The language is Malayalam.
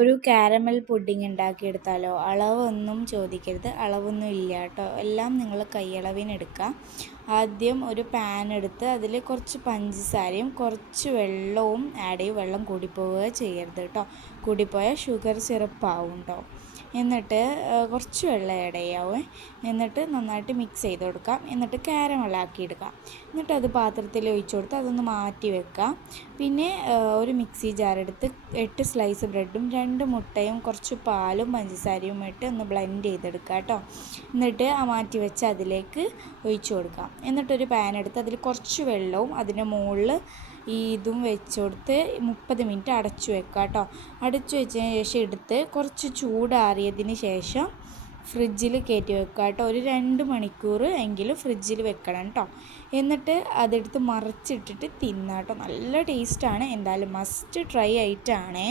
ഒരു കാരമൽ പുഡിംഗ് ഉണ്ടാക്കിയെടുത്താലോ? അളവൊന്നും ചോദിക്കരുത്, അളവൊന്നും ഇല്ല കേട്ടോ. എല്ലാം നിങ്ങൾ കൈയളവിനെടുക്കുക. ആദ്യം ഒരു പാൻ എടുത്ത് അതിൽ കുറച്ച് പഞ്ചസാരയും കുറച്ച് വെള്ളവും ആഡ് ചെയ്യും. വെള്ളം കൂടിപ്പോവുക ചെയ്യരുത് കേട്ടോ. കൂടിപ്പോയാൽ ഷുഗർ സിറപ്പാവും കേട്ടോ. എന്നിട്ട് കുറച്ച് വെള്ളം ആഡ് ചെയ്യാവേ. എന്നിട്ട് നന്നായിട്ട് മിക്സ് ചെയ്ത് കൊടുക്കാം. എന്നിട്ട് കാരമലാക്കി എടുക്കാം. എന്നിട്ട് അത് പാത്രത്തിൽ ഒഴിച്ച് കൊടുത്ത് അതൊന്ന് മാറ്റി വെക്കാം. പിന്നെ ഒരു മിക്സി ജാറെടുത്ത് 8 സ്ലൈസ് ബ്രെഡും 2 മുട്ടയും കുറച്ച് പാലും പഞ്ചസാരയും ഇട്ട് ഒന്ന് ബ്ലെൻഡ് ചെയ്തെടുക്കുക കേട്ടോ. എന്നിട്ട് ആ മാറ്റി വെച്ച് അതിലേക്ക് ഒഴിച്ച് കൊടുക്കാം. എന്നിട്ടൊരു പാൻ എടുത്ത് അതിൽ കുറച്ച് വെള്ളവും അതിൻ്റെ മുകളിൽ ഇതും വെച്ച് കൊടുത്ത് 30 മിനിറ്റ് അടച്ചു വെക്കുക കേട്ടോ. അടച്ചു വെച്ചതിന് ശേഷം എടുത്ത് കുറച്ച് ചൂടാറിയതിന് ശേഷം ഫ്രിഡ്ജിൽ കയറ്റി വെക്കുക കേട്ടോ. ഒരു 2 മണിക്കൂർ എങ്കിലും ഫ്രിഡ്ജിൽ വെക്കണം കേട്ടോ. എന്നിട്ട് അതെടുത്ത് മറിച്ചിട്ടിട്ട് തിന്നാം കേട്ടോ. നല്ല ടേസ്റ്റാണ്. എന്തായാലും മസ്റ്റ് ട്രൈ ആയിട്ടാണേ.